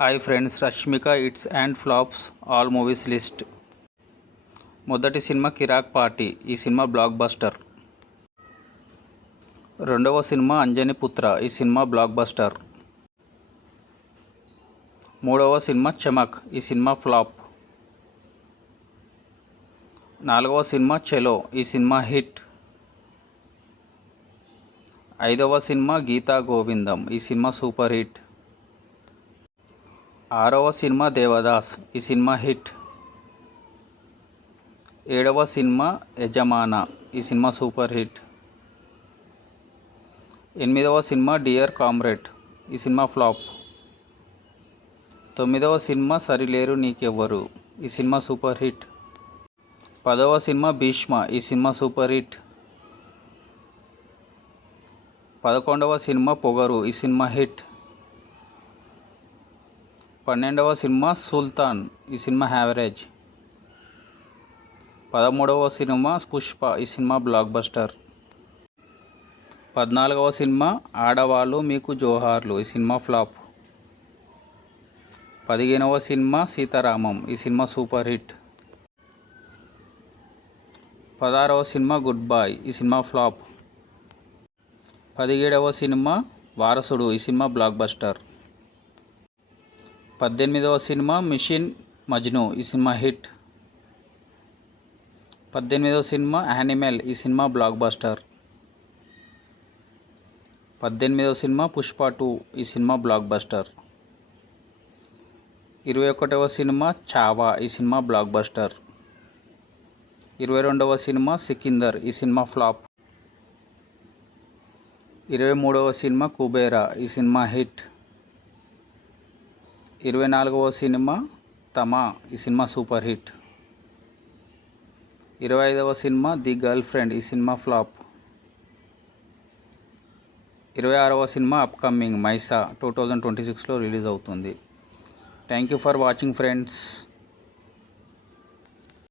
Hi friends, Rashmika hits and flops all movies list. మొదటి cinema కిరాక్ party. ఈ సినిమా block buster. రెండవ సినిమా అంజని పుత్ర. ఈ సినిమా బ్లాక్ బస్టర్. మూడవ సినిమా చమక్. ఈ సినిమా ఫ్లాప్. నాలుగవ సినిమా చలో. ఈ సినిమా హిట్. ఐదవ సినిమా గీతా గోవిందం. ఈ సినిమా సూపర్ హిట్. ఆరవ సినిమా దేవదాస్. ఈ సినిమా హిట్. ఏడవ సినిమా యజమాన. ఈ సినిమా సూపర్ హిట్. ఎనిమిదవ సినిమా డియర్ కామ్రేడ్. ఈ సినిమా ఫ్లాప్. తొమ్మిదవ సినిమా సరిలేరు నీకెవ్వరు. ఈ సినిమా సూపర్ హిట్. పదవ సినిమా భీష్మ. ఈ సినిమా సూపర్ హిట్. 11వ సినిమా పొగరు. ఈ సినిమా హిట్. 12వ సినిమా సుల్తాన్. ఈ సినిమా యావరేజ్. 13వ సినిమా పుష్ప. ఈ సినిమా బ్లాక్ బస్టర్. 14వ సినిమా ఆడవాళ్ళు మీకు జోహార్లు. ఈ సినిమా ఫ్లాప్. 15వ సినిమా సీతారామం. ఈ సినిమా సూపర్ హిట్. 16వ సినిమా గుడ్ బాయ్. ఈ సినిమా ఫ్లాప్. 17వ సినిమా వారసుడు. ఈ సినిమా బ్లాక్ బస్టర్. 18వ సినిమా మిషన్ మజ్ను. ఈ సినిమా హిట్. 18వ సినిమా యానిమల్. ఈ సినిమా బ్లాక్ బస్టర్. 18వ సినిమా పుష్ప 2. ఈ సినిమా బ్లాక్ బస్టర్. 21వ సినిమా చావా. ఈ సినిమా బ్లాక్ బస్టర్. 22వ సినిమా సికిందర్. ఈ సినిమా ఫ్లాప్. 23వ సినిమా కుబేరా. ఈ సినిమా హిట్. 24వ సినిమా తమా. ఈ సినిమా సూపర్ హిట్. 25వ సినిమా ది గర్ల్ ఫ్రెండ్. ఈ సినిమా ఫ్లాప్. 26వ సినిమా అప్కమింగ్ మైసా 2026లో రిలీజ్ అవుతుంది. Thank you for watching friends.